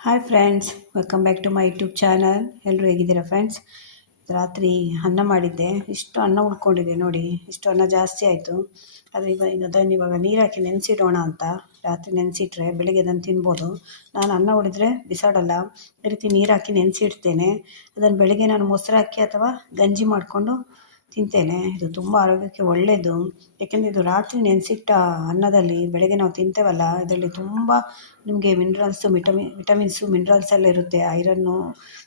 Hi friends, welcome back to my YouTube channel. ಎಲ್ಲರೂ ಹೇಗಿದ್ದೀರಾ friends? ರಾತ್ರಿ ಅನ್ನ ಮಾಡಿದ್ದೆ. ಇಷ್ಟು ಅನ್ನ ಉಳ್ಕೊಂಡಿದೆ ನೋಡಿ, ಇಷ್ಟು ಅನ್ನ ಜಾಸ್ತಿ ಆಯಿತು. ಆದರೆ ಅದನ್ನು ಇವಾಗ ನೀರು ಹಾಕಿ ನೆನೆಸಿಡೋಣ ಅಂತ. ರಾತ್ರಿ ನೆನೆಸಿಟ್ರೆ ಬೆಳಗ್ಗೆ ಅದನ್ನು ತಿನ್ಬೋದು. ನಾನು ಅನ್ನ ಉಳಿದ್ರೆ ಬಿಸಾಡಲ್ಲ, ಈ ರೀತಿ ನೀರು ಹಾಕಿ ನೆನೆಸಿಡ್ತೇನೆ. ಅದನ್ನು ಬೆಳಗ್ಗೆ ನಾನು ಮೊಸರು ಹಾಕಿ ಅಥವಾ ಗಂಜಿ ಮಾಡಿಕೊಂಡು ತಿಂತೇನೆ. ಇದು ತುಂಬ ಆರೋಗ್ಯಕ್ಕೆ ಒಳ್ಳೆಯದು. ಏಕೆಂದರೆ ಇದು ರಾತ್ರಿ ನೆನೆಸಿಟ್ಟ ಅನ್ನದಲ್ಲಿ ಬೆಳಗ್ಗೆ ನಾವು ತಿಂತೇವಲ್ಲ, ಇದರಲ್ಲಿ ತುಂಬ ನಿಮಗೆ ಮಿನರಲ್ಸು ವಿಟಮಿನ್ಸು ಮಿನರಲ್ಸ್ ಎಲ್ಲ ಇರುತ್ತೆ. ಐರನ್ನು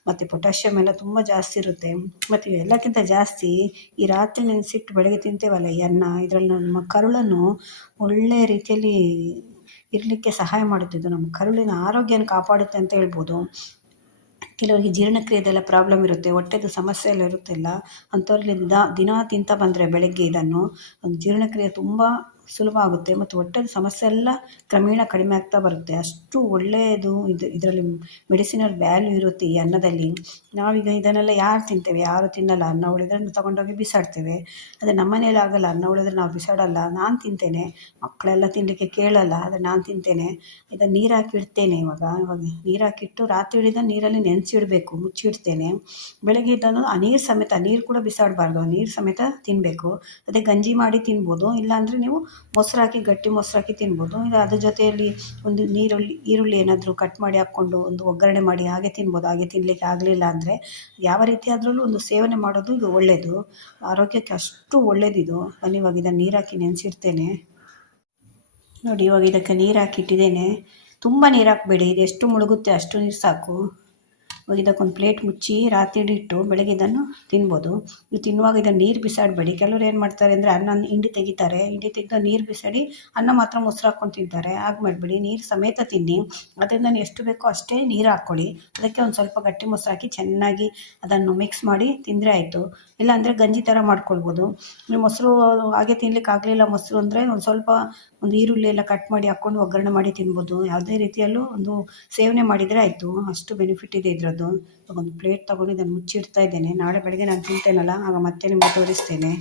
ಮತ್ತು ಪೊಟ್ಯಾಷಿಯಮ್ ಎಲ್ಲ ತುಂಬ ಜಾಸ್ತಿ ಇರುತ್ತೆ. ಮತ್ತು ಎಲ್ಲಕ್ಕಿಂತ ಜಾಸ್ತಿ ಈ ರಾತ್ರಿ ನೆನೆಸಿಟ್ಟು ಬೆಳಗ್ಗೆ ತಿಂತೇವಲ್ಲ ಈ ಅನ್ನ, ಇದರಲ್ಲಿ ನಮ್ಮ ಕರುಳನ್ನು ಒಳ್ಳೆಯ ರೀತಿಯಲ್ಲಿ ಇರಲಿಕ್ಕೆ ಸಹಾಯ ಮಾಡುತ್ತೆ. ಇದು ನಮ್ಮ ಕರುಳಿನ ಆರೋಗ್ಯನ ಕಾಪಾಡುತ್ತೆ ಅಂತ ಹೇಳ್ಬೋದು. ಕೆಲವರಿಗೆ ಜೀರ್ಣಕ್ರಿಯೆದೆಲ್ಲ ಪ್ರಾಬ್ಲಮ್ ಇರುತ್ತೆ, ಹೊಟ್ಟೆದು ಸಮಸ್ಯೆ ಎಲ್ಲ ಇರುತ್ತಿಲ್ಲ ಅಂಥವ್ರಲ್ಲಿ ದಿನ ತಿಂತ ಬಂದರೆ ಬೆಳಗ್ಗೆ ಇದನ್ನು ಒಂದು ಜೀರ್ಣಕ್ರಿಯೆ ತುಂಬ ಸುಲಭ ಆಗುತ್ತೆ ಮತ್ತು ಹೊಟ್ಟೆದ ಸಮಸ್ಯೆ ಎಲ್ಲ ಕ್ರಮೇಣ ಕಡಿಮೆ ಆಗ್ತಾ ಬರುತ್ತೆ. ಅಷ್ಟು ಒಳ್ಳೆಯದು ಇದರಲ್ಲಿ ಮೆಡಿಸಿನಲ್ ವ್ಯಾಲ್ಯೂ ಇರುತ್ತೆ ಈ ಅನ್ನದಲ್ಲಿ. ನಾವೀಗ ಇದನ್ನೆಲ್ಲ ಯಾರು ತಿಂತೇವೆ? ಯಾರು ತಿನ್ನಲ್ಲ. ಅನ್ನ ಉಳಿದ್ರೆ ತೊಗೊಂಡೋಗಿ ಬಿಸಾಡ್ತೇವೆ. ಆದರೆ ನಮ್ಮ ಮನೇಲಿ ಆಗಲ್ಲ. ಅನ್ನ ಉಳಿದ್ರೆ ನಾವು ಬಿಸಾಡಲ್ಲ. ನಾನು ತಿಂತೇನೆ, ಮಕ್ಕಳೆಲ್ಲ ತಿನ್ನಲಿಕ್ಕೆ ಕೇಳಲ್ಲ, ಆದರೆ ನಾನು ತಿಂತೇನೆ. ಇದನ್ನು ನೀರು ಹಾಕಿ ಇಡ್ತೇನೆ. ಇವಾಗ ನೀರು ಹಾಕಿಟ್ಟು ರಾತ್ರಿ ಇಳಿದ ನೀರಲ್ಲಿ ನೆನೆಸಿಡಬೇಕು, ಮುಚ್ಚಿಡ್ತೇನೆ. ಬೆಳಗ್ಗೆ ಇದನ್ನು ಆ ನೀರು ಸಮೇತ, ನೀರು ಕೂಡ ಬಿಸಾಡಬಾರ್ದು, ನೀರು ಸಮೇತ ತಿನ್ನಬೇಕು. ಅದೇ ಗಂಜಿ ಮಾಡಿ ತಿನ್ಬೋದು, ಇಲ್ಲಾಂದರೆ ನೀವು ಮೊಸರು ಹಾಕಿ, ಗಟ್ಟಿ ಮೊಸರು ಹಾಕಿ ತಿನ್ಬೋದು. ಇದು ಅದ್ರ ಜೊತೆಯಲ್ಲಿ ಒಂದು ಈರುಳ್ಳಿ ಏನಾದರೂ ಕಟ್ ಮಾಡಿ ಹಾಕ್ಕೊಂಡು ಒಂದು ಒಗ್ಗರಣೆ ಮಾಡಿ ಹಾಗೆ ತಿನ್ಬೋದು. ಹಾಗೆ ತಿನ್ನಲಿಕ್ಕೆ ಆಗಲಿಲ್ಲ ಅಂದರೆ ಯಾವ ರೀತಿ ಆದ್ರೂ ಒಂದು ಸೇವನೆ ಮಾಡೋದು ಇದು ಒಳ್ಳೆಯದು, ಆರೋಗ್ಯಕ್ಕೆ ಅಷ್ಟು ಒಳ್ಳೆಯದಿದು. ನಾನು ಇವಾಗ ಇದನ್ನು ನೀರು ಹಾಕಿ ನೆನೆಸಿಡ್ತೇನೆ ನೋಡಿ. ಇವಾಗ ಇದಕ್ಕೆ ನೀರು ಹಾಕಿಟ್ಟಿದ್ದೇನೆ. ತುಂಬ ನೀರು ಹಾಕಬೇಡಿ, ಇದು ಎಷ್ಟು ಮುಳುಗುತ್ತೆ ಅಷ್ಟು ನೀರು ಸಾಕು. ಇವಾಗ ಇದಕ್ಕೊಂದು ಪ್ಲೇಟ್ ಮುಚ್ಚಿ ರಾತ್ರಿ ಇಟ್ಟು ಬೆಳಗ್ಗೆ ಇದನ್ನು ತಿನ್ಬೋದು. ನೀವು ತಿನ್ನುವಾಗ ಇದನ್ನು ನೀರು ಬಿಸಾಡಬೇಡಿ. ಕೆಲವರು ಏನು ಮಾಡ್ತಾರೆ ಅಂದರೆ ಅನ್ನ ಹಿಂಡಿ ತೆಗಿತಾರೆ, ಹಿಂಡಿ ತೆಗೆದು ನೀರು ಬಿಸಾಡಿ ಅನ್ನ ಮಾತ್ರ ಮೊಸರು ಹಾಕ್ಕೊಂಡು ತಿಂತಾರೆ. ಹಾಗೆ ಮಾಡಬೇಡಿ, ನೀರು ಸಮೇತ ತಿನ್ನಿ. ಅದರಿಂದ ಎಷ್ಟು ಬೇಕೋ ಅಷ್ಟೇ ನೀರು ಹಾಕ್ಕೊಳ್ಳಿ. ಅದಕ್ಕೆ ಒಂದು ಸ್ವಲ್ಪ ಗಟ್ಟಿ ಮೊಸರು ಹಾಕಿ ಚೆನ್ನಾಗಿ ಅದನ್ನು ಮಿಕ್ಸ್ ಮಾಡಿ ತಿಂದರೆ ಆಯಿತು. ಇಲ್ಲಾಂದರೆ ಗಂಜಿ ಥರ ಮಾಡ್ಕೊಳ್ಬೋದು. ನೀವು ಮೊಸರು ಹಾಗೆ ತಿನ್ಲಿಕ್ಕೆ ಆಗಲಿಲ್ಲ ಮೊಸರು ಅಂದರೆ ಒಂದು ಈರುಳ್ಳಿ ಎಲ್ಲ ಕಟ್ ಮಾಡಿ ಹಾಕ್ಕೊಂಡು ಒಗ್ಗರಣೆ ಮಾಡಿ ತಿನ್ಬೋದು. ಯಾವುದೇ ರೀತಿಯಲ್ಲೂ ಒಂದು ಸೇವನೆ ಮಾಡಿದರೆ ಆಯಿತು, ಅಷ್ಟು ಬೆನಿಫಿಟ್ ಇದೆ ಇದರದ್ದು. ಒಂದು ಪ್ಲೇಟ್ ತೊಗೊಂಡು ಇದನ್ನು ಮುಚ್ಚಿಡ್ತಾ ಇದ್ದೇನೆ. ನಾಳೆ ಬೆಳಗ್ಗೆ ನಾನು ತಿಂತೇನಲ್ಲ, ಆಗ ಮತ್ತೆ ನಿಮಗೆ ತೋರಿಸ್ತೇನೆ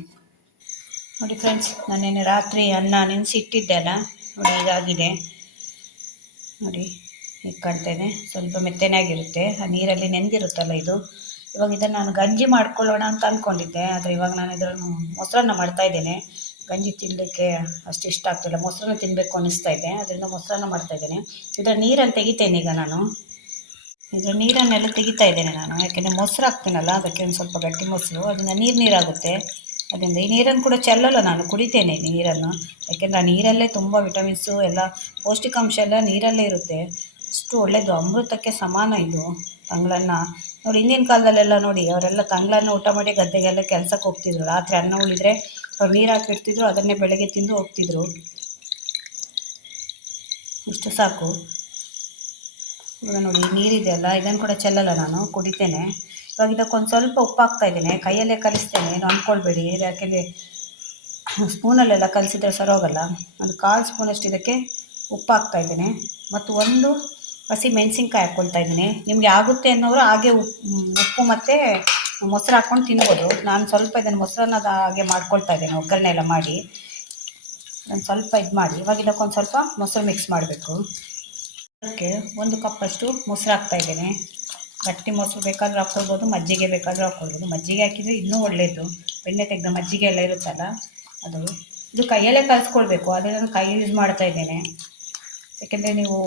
ನೋಡಿ. ಫ್ರೆಂಡ್ಸ್, ನಾನೇನು ರಾತ್ರಿ ಅನ್ನ ನೆನೆಸಿ ಇಟ್ಟಿದ್ದೆ ಅಲ್ಲ ನೋಡಿ, ಇದಾಗಿದೆ ನೋಡಿ. ಈಗ ಕಾಡ್ತೇನೆ, ಸ್ವಲ್ಪ ಮೆತ್ತನಾಗಿರುತ್ತೆ, ಆ ನೀರಲ್ಲಿ ನೆಂದಿರುತ್ತಲ್ಲ ಇದು. ಇವಾಗ ಇದನ್ನು ನಾನು ಗಂಜಿ ಮಾಡ್ಕೊಳ್ಳೋಣ ಅಂತ ಅಂದ್ಕೊಂಡಿದ್ದೆ, ಆದರೆ ಇವಾಗ ನಾನು ಇದನ್ನು ಮೊಸರನ್ನ ಮಾಡ್ತಾಯಿದ್ದೇನೆ. ಗಂಜಿ ತಿನ್ನಲಿಕ್ಕೆ ಅಷ್ಟು ಇಷ್ಟ ಆಗ್ತಿಲ್ಲ, ಮೊಸರನ್ನ ತಿನ್ನಬೇಕು ಅನ್ನಿಸ್ತಾ ಇದೆ, ಅದರಿಂದ ಮೊಸರನ್ನ ಮಾಡ್ತಾಯಿದ್ದೇನೆ. ಇದರ ನೀರನ್ನು ತೆಗಿತೇನೆ ಈಗ ನಾನು. ಇದರ ನೀರನ್ನೆಲ್ಲ ತೆಗಿತಾ ಇದ್ದೇನೆ ನಾನು, ಯಾಕೆಂದರೆ ಮೊಸರು ಹಾಕ್ತೀನಲ್ಲ, ಅದಕ್ಕೆ ಒಂದು ಸ್ವಲ್ಪ ಗಟ್ಟಿ ಮೊಸರು, ಅದರಿಂದ ನೀರಾಗುತ್ತೆ. ಅದರಿಂದ ಈ ನೀರನ್ನು ಕೂಡ ಚೆಲ್ಲಲ್ಲ, ನಾನು ಕುಡಿತೇನೆ ಈ ನೀರನ್ನು. ಯಾಕೆಂದರೆ ಆ ನೀರಲ್ಲೇ ತುಂಬ ವಿಟಮಿನ್ಸು ಎಲ್ಲ ಪೌಷ್ಟಿಕಾಂಶ ಎಲ್ಲ ನೀರಲ್ಲೇ ಇರುತ್ತೆ. ಅಷ್ಟು ಒಳ್ಳೆಯದು, ಅಮೃತಕ್ಕೆ ಸಮಾನ ಇದು ತಂಗಳನ್ನ ನೋಡಿ. ಹಿಂದಿನ ಕಾಲದಲ್ಲೆಲ್ಲ ನೋಡಿ, ಅವರೆಲ್ಲ ತಂಗಳನ್ನ ಊಟ ಮಾಡಿ ಗದ್ದೆಗೆಲ್ಲ ಕೆಲಸಕ್ಕೆ ಹೋಗ್ತಿದ್ರು. ರಾತ್ರಿ ಅನ್ನ ಉಳಿದ್ರೆ ಅವ್ರು ನೀರು ಹಾಕಿಡ್ತಿದ್ರು, ಅದನ್ನೇ ಬೆಳಗ್ಗೆ ತಿಂದು ಹೋಗ್ತಿದ್ರು. ಇಷ್ಟು ಸಾಕು. ಇವಾಗ ನೋಡಿ ನೀರಿದೆ ಅಲ್ಲ, ಇದನ್ನು ಕೂಡ ಚೆಲ್ಲಲ್ಲ, ನಾನು ಕುಡಿತೇನೆ. ಇವಾಗ ಇದಕ್ಕೊಂದು ಸ್ವಲ್ಪ ಉಪ್ಪು ಹಾಕ್ತಾಯಿದ್ದೇನೆ, ಕೈಯಲ್ಲೇ ಕಲಿಸ್ತೇನೆ, ಏನು ಅಂದ್ಕೊಳ್ಬೇಡಿ. ಯಾಕೆಂದರೆ ಸ್ಪೂನಲ್ಲೆಲ್ಲ ಕಲಿಸಿದ್ರೆ ಸರೋಗಲ್ಲ. ಒಂದು 1/4 ಸ್ಪೂನಷ್ಟು ಇದಕ್ಕೆ ಉಪ್ಪು ಹಾಕ್ತಾಯಿದ್ದೇನೆ ಮತ್ತು ಒಂದು ಹಸಿ ಮೆಣಸಿನ್ಕಾಯಿ ಹಾಕ್ಕೊಳ್ತಾ ಇದ್ದೀನಿ. ನಿಮಗೆ ಆಗುತ್ತೆ ಅನ್ನೋರು ಹಾಗೆ ಉಪ್ಪು ಮತ್ತು ಮೊಸರು ಹಾಕ್ಕೊಂಡು ತಿನ್ಬೋದು. ನಾನು ಸ್ವಲ್ಪ ಇದನ್ನು ಮೊಸರನ್ನ ಹಾಗೆ ಮಾಡ್ಕೊಳ್ತಾ ಇದ್ದೇನೆ, ಒಗ್ಗರಣೆ ಎಲ್ಲ ಮಾಡಿ. ನಾನು ಸ್ವಲ್ಪ ಇದು ಮಾಡಿ ಇವಾಗ ಇದಕ್ಕೊಂದು ಸ್ವಲ್ಪ ಮೊಸರು ಮಿಕ್ಸ್ ಮಾಡಬೇಕು. ಅದಕ್ಕೆ 1 ಕಪ್ಪಷ್ಟು ಮೊಸರು ಹಾಕ್ತಾಯಿದ್ದೇನೆ. ಗಟ್ಟಿ ಮೊಸರು ಬೇಕಾದರೂ ಹಾಕ್ಕೊಳ್ಬೋದು, ಮಜ್ಜಿಗೆ ಬೇಕಾದರೂ ಹಾಕ್ಕೊಳ್ಬೋದು. ಮಜ್ಜಿಗೆ ಹಾಕಿದರೆ ಇನ್ನೂ ಒಳ್ಳೆಯದು, ಬೆಣ್ಣೆ ತೆಗೆದ ಮಜ್ಜಿಗೆ ಎಲ್ಲ ಇರುತ್ತಲ್ಲ ಅದು. ಇದು ಕೈಯಲ್ಲೇ ಕಲಿಸ್ಕೊಳ್ಬೇಕು, ಆದರೆ ನಾನು ಕೈ ಯೂಸ್ ಮಾಡ್ತಾ ಇದ್ದೇನೆ. ಯಾಕೆಂದರೆ ನೀವು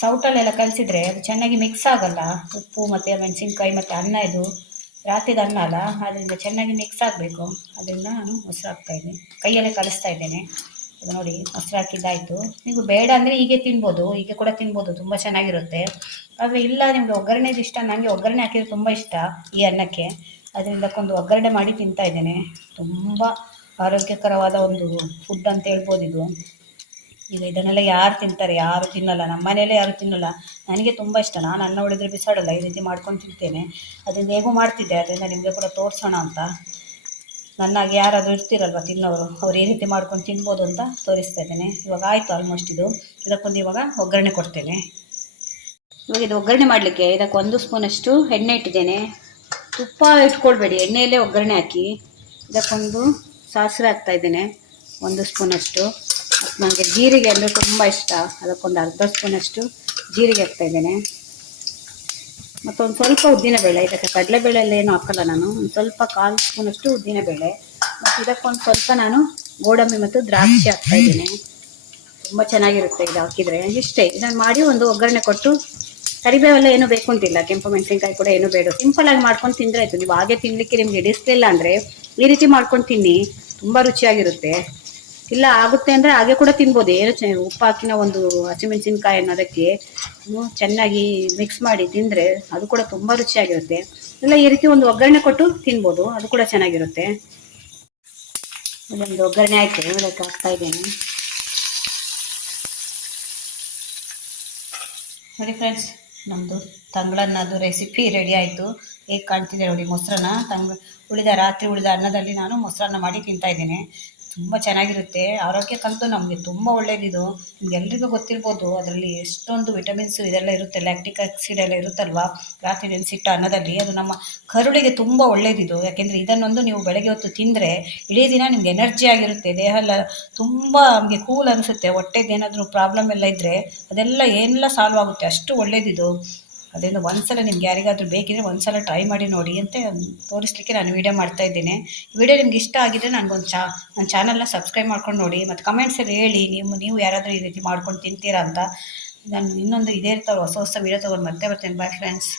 ಸೌಟಲ್ಲೆಲ್ಲ ಕಲಿಸಿದ್ರೆ ಅದು ಚೆನ್ನಾಗಿ ಮಿಕ್ಸ್ ಆಗಲ್ಲ, ಉಪ್ಪು ಮತ್ತು ಮೆಣಸಿನ್ಕಾಯಿ ಮತ್ತು ಅನ್ನ, ಇದು ರಾತ್ರಿದ ಅನ್ನ ಅಲ್ಲ, ಅದರಿಂದ ಚೆನ್ನಾಗಿ ಮಿಕ್ಸ್ ಆಗಬೇಕು. ಅದರಿಂದ ನಾನು ಮೊಸರು ಹಾಕ್ತಾಯಿದ್ದೀನಿ, ಕೈಯಲ್ಲೇ ಕಲಿಸ್ತಾ ಇದ್ದೇನೆ. ಇದು ನೋಡಿ, ಮೊಸರು ಹಾಕಿದ್ದಾಯಿತು. ನೀವು ಬೇಡ ಅಂದರೆ ಹೀಗೆ ತಿನ್ಬೋದು, ಹೀಗೆ ಕೂಡ ತಿನ್ಬೋದು, ತುಂಬ ಚೆನ್ನಾಗಿರುತ್ತೆ. ಆದರೆ ಇಲ್ಲ ನಿಮಗೆ ಒಗ್ಗರಣೆದು ಇಷ್ಟ, ನನಗೆ ಒಗ್ಗರಣೆ ಹಾಕಿದರೆ ತುಂಬ ಇಷ್ಟ ಈ ಅನ್ನಕ್ಕೆ, ಅದರಿಂದಕ್ಕೊಂದು ಒಗ್ಗರಣೆ ಮಾಡಿ ತಿಂತಾಯಿದ್ದೇನೆ. ತುಂಬ ಆರೋಗ್ಯಕರವಾದ ಒಂದು ಫುಡ್ ಅಂತ ಹೇಳ್ಬೋದು ಇದು. ಈಗ ಇದನ್ನೆಲ್ಲ ಯಾರು ತಿಂತಾರೆ? ಯಾರು ತಿನ್ನಲ್ಲ, ನಮ್ಮ ಮನೆಯಲ್ಲೇ ಯಾರು ತಿನ್ನಲ್ಲ. ನನಗೆ ತುಂಬ ಇಷ್ಟ, ನಾನು ಅನ್ನ ಉಳಿದ್ರೆ ಬಿಸಾಡಲ್ಲ, ಈ ರೀತಿ ಮಾಡ್ಕೊಂಡು ತಿಂತೇನೆ. ಅದರಿಂದ ಹೇಗೂ ಮಾಡ್ತಿದ್ದೆ, ಅದರಿಂದ ನಿಮಗೆ ಕೂಡ ತೋರಿಸೋಣ ಅಂತ. ನನ್ನಾಗಿ ಯಾರಾದರೂ ಇರ್ತಿರಲ್ವ ತಿನ್ನೋರು, ಅವ್ರು ಈ ರೀತಿ ಮಾಡ್ಕೊಂಡು ತಿನ್ಬೋದು ಅಂತ ತೋರಿಸ್ತಾ ಇದ್ದೇನೆ. ಇವಾಗ ಆಯಿತು ಆಲ್ಮೋಸ್ಟ್ ಇದು. ಇದಕ್ಕೊಂದು ಇವಾಗ ಒಗ್ಗರಣೆ ಕೊಡ್ತೇನೆ. ಇವಾಗ ಇದು ಒಗ್ಗರಣೆ ಮಾಡಲಿಕ್ಕೆ ಇದಕ್ಕೆ 1 ಸ್ಪೂನಷ್ಟು ಎಣ್ಣೆ ಇಟ್ಟಿದ್ದೇನೆ. ತುಪ್ಪ ಇಟ್ಕೊಳ್ಬೇಡಿ, ಎಣ್ಣೆಯಲ್ಲೇ ಒಗ್ಗರಣೆ ಹಾಕಿ. ಇದಕ್ಕೊಂದು ಸಾಸಿವೆ ಹಾಕ್ತಾಯಿದ್ದೇನೆ 1 ಸ್ಪೂನಷ್ಟು. ನನಗೆ ಜೀರಿಗೆ ಅಂದರೆ ತುಂಬ ಇಷ್ಟ, ಅದಕ್ಕೊಂದು ಅರ್ಧ ಸ್ಪೂನಷ್ಟು ಜೀರಿಗೆ ಹಾಕ್ತಾಯಿದ್ದೇನೆ. ಮತ್ತೊಂದು ಸ್ವಲ್ಪ ಉದ್ದಿನಬೇಳೆ, ಇದಕ್ಕೆ ಕಡಲೆಬೇಳೆಲ್ಲ ಏನು ಹಾಕಲ್ಲ ನಾನು. ಒಂದು ಸ್ವಲ್ಪ 1/4 ಸ್ಪೂನಷ್ಟು ಉದ್ದಿನಬೇಳೆ, ಮತ್ತು ಇದಕ್ಕೊಂದು ಸ್ವಲ್ಪ ನಾನು ಗೋಡಂಬಿ ಮತ್ತು ದ್ರಾಕ್ಷಿ ಹಾಕ್ತಾ ಇದ್ದೀನಿ. ತುಂಬ ಚೆನ್ನಾಗಿರುತ್ತೆ ಇದು ಹಾಕಿದರೆ. ಇಷ್ಟೇ, ಇದನ್ನು ಮಾಡಿ ಒಂದು ಒಗ್ಗರಣೆ ಕೊಟ್ಟು, ಕರಿಬೇವೆಲ್ಲ ಏನು ಬೇಕು ಅಂತಿಲ್ಲ, ಕೆಂಪು ಮೆಣಸಿನ್ಕಾಯಿ ಕೂಡ ಏನು ಬೇಡ, ಸಿಂಪಲಾಗಿ ಮಾಡ್ಕೊಂಡು ತಿಂದರೆ ಆಯಿತು. ನೀವು ಹಾಗೆ ತಿನ್ನಲಿಕ್ಕೆ ನಿಮ್ಗೆ ಹಿಡಿಸ್ಲಿಲ್ಲ ಅಂದರೆ ಈ ರೀತಿ ಮಾಡ್ಕೊಂಡು ತಿನ್ನಿ, ತುಂಬ ರುಚಿಯಾಗಿರುತ್ತೆ. ಇಲ್ಲ ಆಗುತ್ತೆ ಅಂದರೆ ಹಾಗೆ ಕೂಡ ತಿನ್ಬೋದು, ಏನು ಉಪ್ಪು ಹಾಕಿನ ಒಂದು ಹಸಿಮೆಣಸಿನ್ಕಾಯನ್ನು ಅದಕ್ಕೆ ಚೆನ್ನಾಗಿ ಮಿಕ್ಸ್ ಮಾಡಿ ತಿಂದರೆ ಅದು ಕೂಡ ತುಂಬ ರುಚಿಯಾಗಿರುತ್ತೆ. ಇಲ್ಲ ಈ ರೀತಿ ಒಂದು ಒಗ್ಗರಣೆ ಕೊಟ್ಟು ತಿನ್ಬೋದು, ಅದು ಕೂಡ ಚೆನ್ನಾಗಿರುತ್ತೆ. ಒಂದು ಒಗ್ಗರಣೆ ಆಯಿತು, ಅದಕ್ಕೆ ಹಾಕ್ತಾ ಇದ್ದೇನೆ. ನೋಡಿ ಫ್ರೆಂಡ್ಸ್, ನಮ್ಮದು ತಂಗಳನ್ನದು ರೆಸಿಪಿ ರೆಡಿ ಆಯಿತು. ಹೇಗೆ ಕಾಣ್ತಿದೆ ನೋಡಿ, ಮೊಸರನ್ನ ರಾತ್ರಿ ಉಳಿದ ಅನ್ನದಲ್ಲಿ ನಾನು ಮೊಸರನ್ನ ಮಾಡಿ ತಿಂತಾಯಿದ್ದೇನೆ. ತುಂಬ ಚೆನ್ನಾಗಿರುತ್ತೆ, ಆರೋಗ್ಯಕ್ಕಂತೂ ನಮಗೆ ತುಂಬ ಒಳ್ಳೆಯದಿದು. ನಿಮ್ಗೆಲ್ರಿಗೂ ಗೊತ್ತಿರ್ಬೋದು, ಅದರಲ್ಲಿ ಎಷ್ಟೊಂದು ವಿಟಮಿನ್ಸು ಇದೆಲ್ಲ ಇರುತ್ತೆ, ಲ್ಯಾಕ್ಟಿಕ್ ಆಕ್ಸಿಡ್ ಎಲ್ಲ ಇರುತ್ತಲ್ವ ರಾತ್ರಿ ನೆನೆಸಿಟ್ಟ ಅನ್ನದಲ್ಲಿ. ಅದು ನಮ್ಮ ಕರುಳಿಗೆ ತುಂಬ ಒಳ್ಳೆಯದಿದು. ಯಾಕೆಂದರೆ ಇದನ್ನೊಂದು ನೀವು ಬೆಳಗ್ಗೆ ಹೊತ್ತು ತಿಂದರೆ ಇಡೀ ದಿನ ನಿಮ್ಗೆ ಎನರ್ಜಿ ಆಗಿರುತ್ತೆ, ದೇಹ ಎಲ್ಲ ತುಂಬ ನಮಗೆ ಕೂಲ್ ಅನಿಸುತ್ತೆ. ಹೊಟ್ಟೆಗೆ ಏನಾದರೂ ಪ್ರಾಬ್ಲಮ್ ಎಲ್ಲ ಇದ್ದರೆ ಅದೆಲ್ಲ ಏನೆಲ್ಲ ಸಾಲ್ವ್ ಆಗುತ್ತೆ, ಅಷ್ಟು ಒಳ್ಳೆಯದಿದು. ಅದರಿಂದ ಒಂದ್ಸಲ ನಿಮ್ಗೆ ಯಾರಿಗಾದ್ರೂ ಬೇಕಿದ್ರೆ ಒಂದ್ಸಲ ಟ್ರೈ ಮಾಡಿ ನೋಡಿ ಅಂತ ತೋರಿಸ್ಲಿಕ್ಕೆ ನಾನು ವೀಡಿಯೋ ಮಾಡ್ತಾ ಇದ್ದೀನಿ. ವಿಡಿಯೋ ನಿಮ್ಗೆ ಇಷ್ಟ ಆಗಿದ್ರೆ ನನಗೊಂದು ನನ್ನ ಚಾನಲ್ನ ಸಬ್ಸ್ಕ್ರೈಬ್ ಮಾಡ್ಕೊಂಡು ನೋಡಿ, ಮತ್ತು ಕಮೆಂಟ್ಸಲ್ಲಿ ಹೇಳಿ ನೀವು ಯಾರಾದರೂ ಈ ರೀತಿ ಮಾಡ್ಕೊಂಡು ತಿಂತೀರಾ ಅಂತ. ನಾನು ಇನ್ನೊಂದು ಇದೇ ಇರ್ತಾವೆ ಹೊಸ ಹೊಸ ವೀಡಿಯೋ ತೊಗೊಂಡು ಮತ್ತೆ ಬರ್ತೇನೆ. Bye friends.